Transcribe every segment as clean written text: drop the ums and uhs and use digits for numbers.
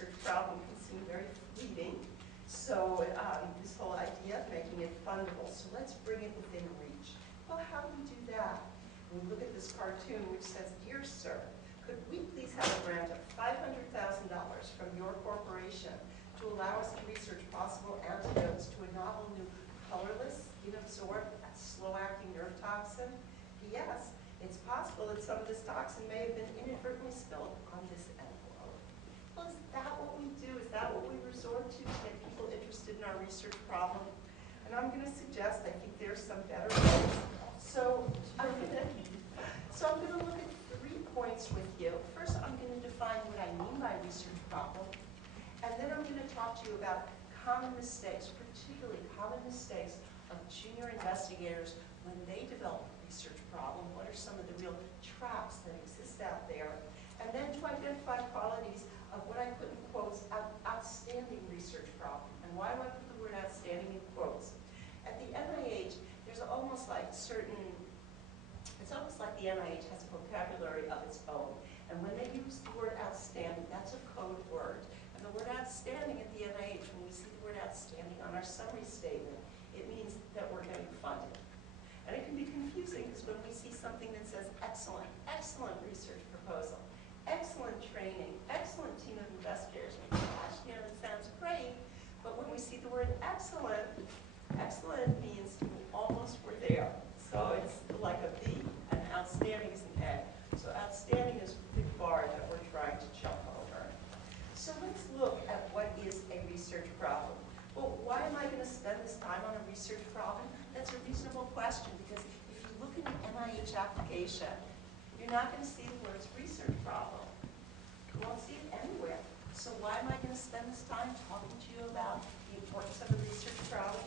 research problem can seem very fleeting. So this whole idea of making it fundable. So let's bring it within reach. Well, how do we do that? We look at this cartoon which says, "Dear sir, could we please have a grant of $500,000 from your corporation to allow us to research possible antidotes to a novel new colorless, inabsorbed, slow-acting nerve toxin? P.S. It's possible that some of this toxin may have been inadvertently spilled on this envelope." Well, is that what we do? Is that what we resort to get people interested in our research problem? And I'm going to suggest, I think there's some better ways. So I'm going to look at 3 points with you. First, I'm going to define what I mean by research problem. And then I'm going to talk to you about common mistakes, particularly common mistakes of junior investigators when they develop a research problem. What are some of the real traps that exist out there? And then to identify qualities of what I put in quotes, outstanding research problem. And why do I put the word outstanding in quotes? At the NIH, there's almost like it's almost like the NIH has a vocabulary of its own. And when they use the word outstanding, that's a code word. And the word outstanding at the NIH, when we see the word outstanding on our summary statement, it means that we're getting funded. And it can be confusing because when we see something that says excellent, excellent research proposal, excellent training, excellent team of investigators, gosh, that sounds great. But when we see the word excellent, excellent means almost we're there. So it's like a B, and outstanding is an A. So outstanding is the bar that we're trying to jump over. So let's look at what is a research problem. Well, why am I going to spend this time on a research problem? That's a reasonable question, because if you look at an NIH application, you're not going to see the words research problem. You won't see it anywhere. So why am I going to spend this time talking to you about the importance of a research problem?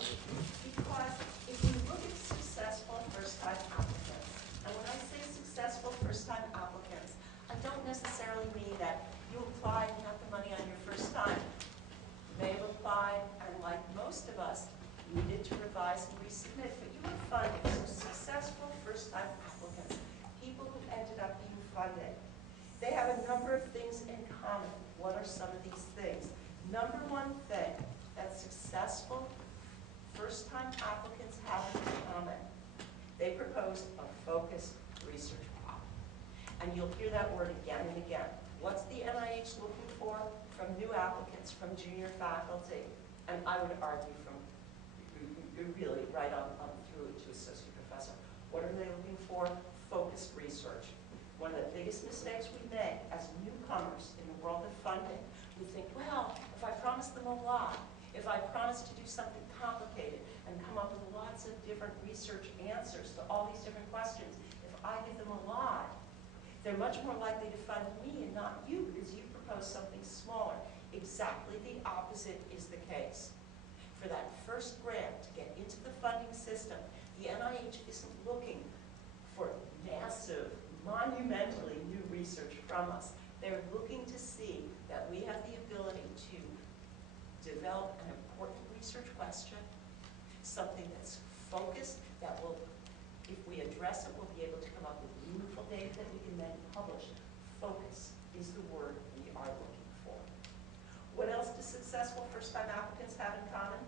Because if you look at successful first-time applicants, and when I say successful first-time applicants, I don't necessarily mean that you applied and got the money on your first time. You may have applied, and like most of us, needed to revise and resubmit, but you were funded. So successful first-time applicants, people who ended up being funded, they have a number of things in common. What are some of these things? Number one thing that successful first-time applicants have in common, they propose a focused research problem. And you'll hear that word again and again. What's the NIH looking for from new applicants, from junior faculty? And I would argue from really right on through to associate professor. What are they looking for? Focused research. One of the biggest mistakes we make as newcomers in the world of funding, we think, well, if I promise them a lot, if I promise to do something complicated and come up with lots of different research answers to all these different questions, if I give them a lot, they're much more likely to fund me and not you because you propose something smaller. Exactly the opposite is the case. For that first grant to get into the funding system, the NIH isn't looking for massive, monumentally new research from us. They're looking to see that we have the ability to develop an important research question, something that's focused, that will, if we address it, we'll be able to come up with meaningful data that we can then publish. Focus is the word we are looking for. What else do successful first-time applicants have in common?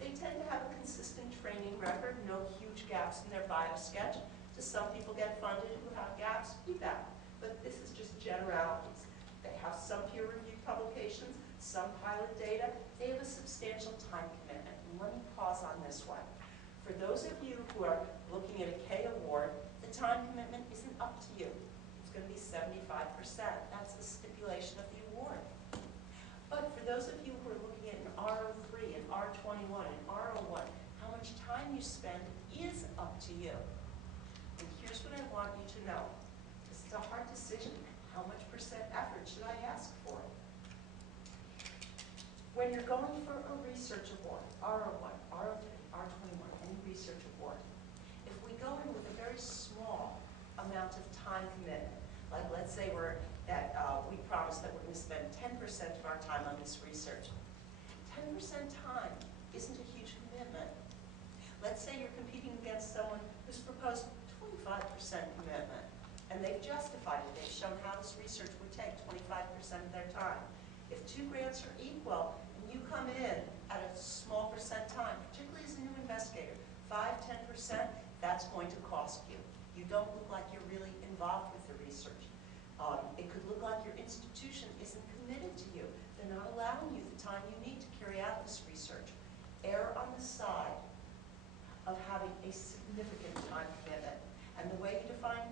They tend to have a consistent training record, no huge gaps in their bio sketch. Do some people get funded who have gaps? You bet. But this is just generalities. They have some peer-reviewed publications, some pilot data. They have a substantial time commitment. And let me pause on this one. For those of you who are looking at a K award, the time commitment isn't up to you. It's going to be 75%. That's the stipulation of the award. But for those of you who are looking at an R03, an R21, an R01, how much time you spend is up to you. And here's what I want you to know. This is a hard decision. How much percent effort should I ask for? When you're going for a research award, R01, R03, R21, any research award, if we go in with a very small amount of time commitment, like let's say we promise that we're going to spend 10% of our time on this research. 10% time isn't a huge commitment. Let's say you're competing against someone who's proposed 25% commitment, and they've justified it. They've shown how this research would take 25% of their time. If 2 two grants are equal, and you come in at a small percent time, particularly as a new investigator, 5, 10%, that's going to cost you. You don't look like you're really involved with the research. It could look like your institution isn't committed to you. They're not allowing you the time you need to carry out this research. Err on the side of having a significant time commitment. And the way you define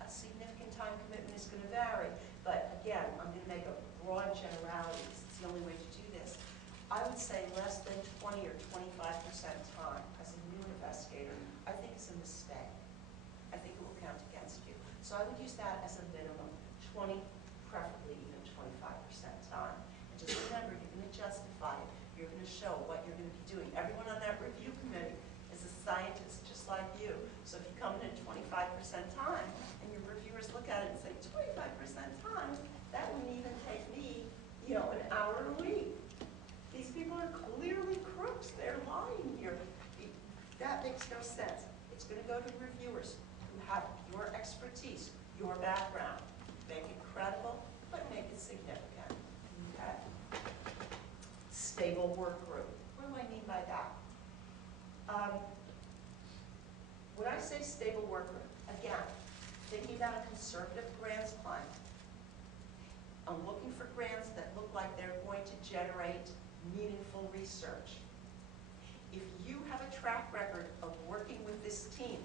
a significant time commitment is going to vary. But again, I'm going to make a broad generality because it's the only way to do this. I would say less than 20 or 25% time as a new investigator, I think is a mistake. I think it will count against you. So I would use that as a minimum, 20, preferably even 25% time. And just remember, you're going to justify it. You're going to show what you're going to be doing. Everyone on that review committee is a scientist just like you. So if you come in at 25% time and your reviewers look at it and say, 25% time, that wouldn't even take me, an hour a week. These people are clearly crooks. They're lying here. That makes no sense. It's going to go to reviewers who have your expertise, your background. Make it credible, but make it significant. Okay? Stable work group. What do I mean by that? When I say stable work group, again, thinking about a conservative grants plan, I'm looking for grants that look like they're going to generate meaningful research. If you have a track record of working with this team,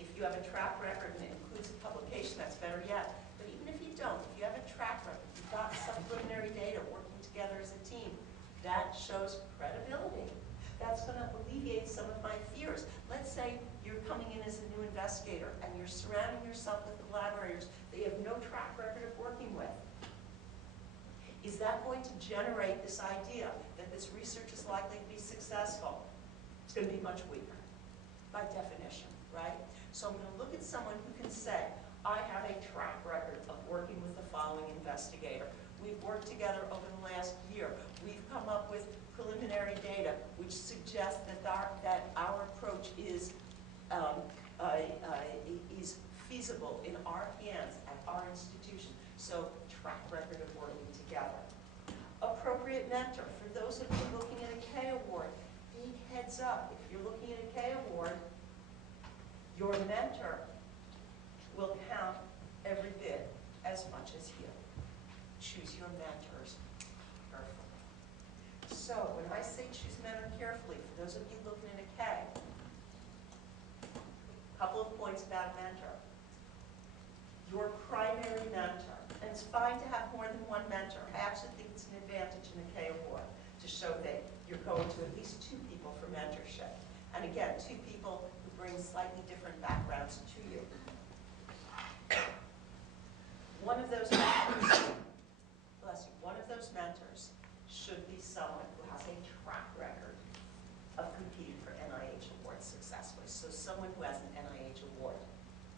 if you have a track record and it includes a publication, that's better yet. But even if you don't, if you have a track record, you've got some preliminary data working together as a team, that shows credibility. That's going to alleviate some of my fears. Let's say you're coming in as a new investigator and you're surrounding yourself with collaborators that you have no track record of working with. Is that going to generate this idea that this research is likely to be successful? It's going to be much weaker, by definition, right? So I'm going to look at someone who can say, I have a track record of working with the following investigator. We've worked together over the last year. We've come up with preliminary data which suggests that our approach is feasible in our hands at our institution. So track record of working together. Appropriate mentor. For those of you looking at a K award, big heads up. If you're looking at a K award, your mentor will count every bit as much as you. Choose your mentors carefully. So when I say choose mentor carefully, for those of you looking at a K, a couple of points about mentor. Your primary mentor, and it's fine to have more than one mentor. I actually think it's an advantage in a K award to show that you're going to at least 2 people for mentorship. And again, 2 people who bring slightly different backgrounds to you. One of those mentors, bless you, one of those mentors should be someone who has a track record of competing for NIH awards successfully. So someone who has an NIH award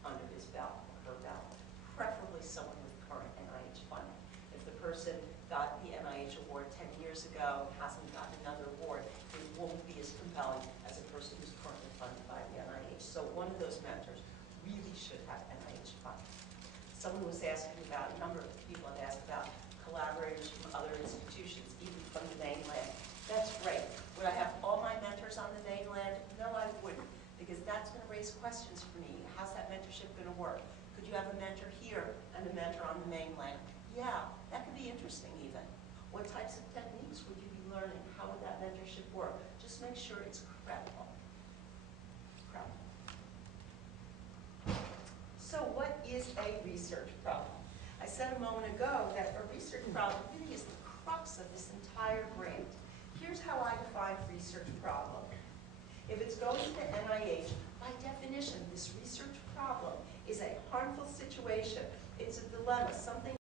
under his belt or her belt, preferably someone with current NIH funding. If the person got the NIH award 10 years ago and hasn't gotten another award, it won't be as compelling as a person who's currently funded by the NIH. So one of those mentors really should have NIH funding. Someone was asking about, a number of people have asked about collaborators from other institutions, even from the mainland. That's great. Would I have all my mentors on the mainland? No, I wouldn't, because that's going to raise questions for me. How's that mentorship going to work? Could you have a mentor here and a mentor on the mainland? Yeah, that could be interesting even. What types of techniques would you be learning? How would that mentorship work? Just make sure it's credible. Credible. So what is a research problem? I said a moment ago that a research problem really is the crux of this entire grant. Here's how I define research problem. If it's going to NIH, by definition, this research problem is a harmful situation. It's a dilemma, something